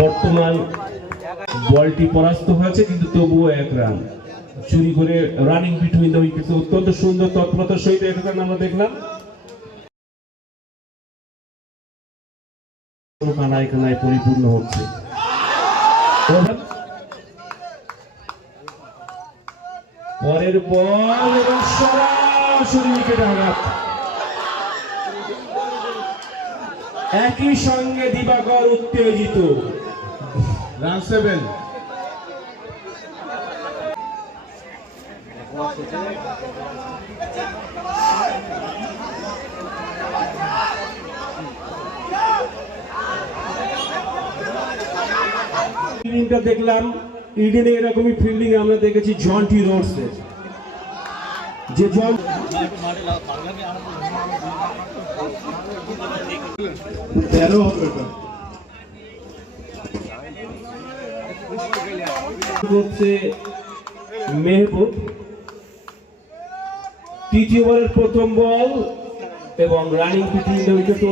বর্তমান বলটি পরাস্ত হয়েছে, কিন্তু তবুও এক রান। চুরি করে রানিং বিটুইন দ্য উইকেট অত্যন্ত সুন্দর তৎপরতার সহিত এক রান আমরা দেখলাম। কানায় কানায় পরিপূর্ণ হচ্ছে। পরের বল এবং সরাসরি উইকেটে আঘাত। একই সঙ্গে দিবাকর উত্তেজিত। রান সেভেন ফিল্ডিংটা দেখলাম ইডেনে এরকমই ফিল্ডিং আমরা দেখেছি জন্টি রোডসের যে জন তেরো হবে করছে মেহবুব। তৃতীয় বলের প্রথম বল এবং রানিং পিটিং উইকেট